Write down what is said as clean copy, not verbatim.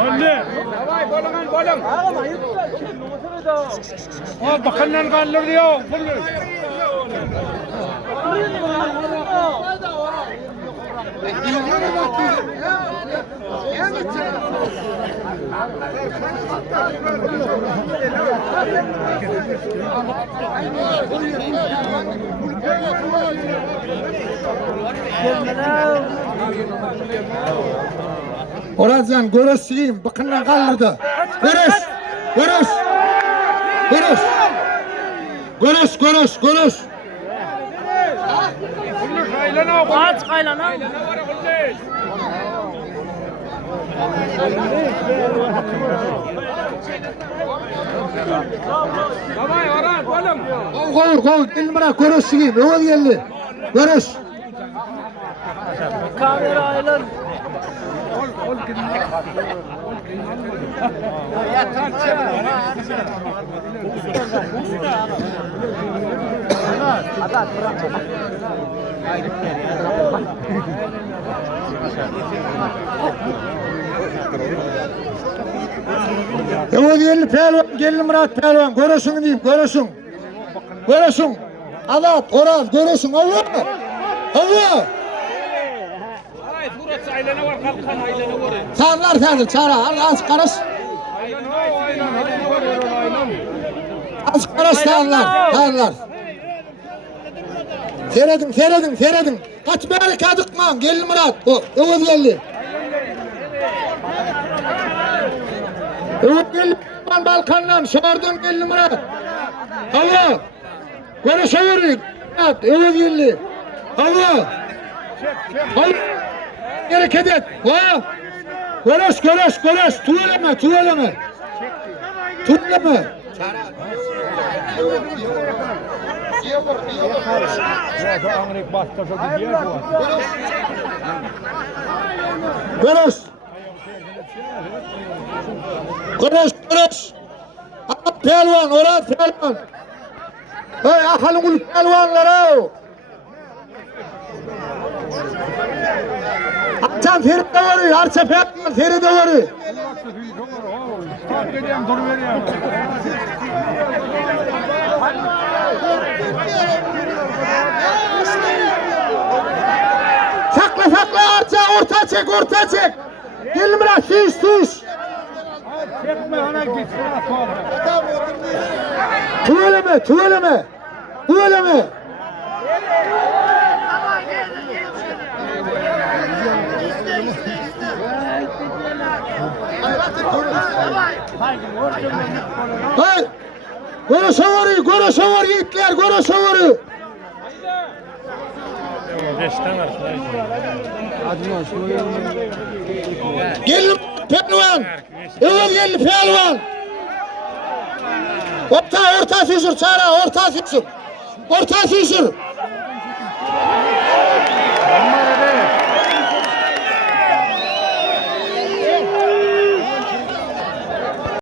Anne. Davay bolun. Bakınlar kalır diyor. Orazan görüşeyim, bakınlar kaldırdı. Görüş. Kaç kaylana? Davay Orhan bolun. Koy, ilmira görüşeyim, öyle geldi. Görüş. Kamera aylan. Öyle geldi pelvan, gelin Murat pelvan, görüşün diyeyim, görüşün. Adat, Oraz, görüşün, Allah. Ay Turat aylana var kalkan aylana var. Çağırlar, çağır, az karış. Az karış çağırlar. Seyredin. Kaç beri kadıkman, gelin Murat, öyle geldi. Öyle Balkan'dan sordun gelin Murat. Allah. Görüşeverin. Öyle geldi. Allah. Hareket et. Görüş. Tuvaleme. Görüş. Pelvan, Oraz pelvan. Hey, ahalın pelvanlara. Açan feride varı, arça pelvan feride varı. Sakla arça, orta çek. Gelmira, şiş. Çekme ana gitsin. Tuvaleme. Hay! Görüşever yiğitler, görüşever. Gelin pelvan. Evet gelin pelvan. Orta süsür çara, orta süsür.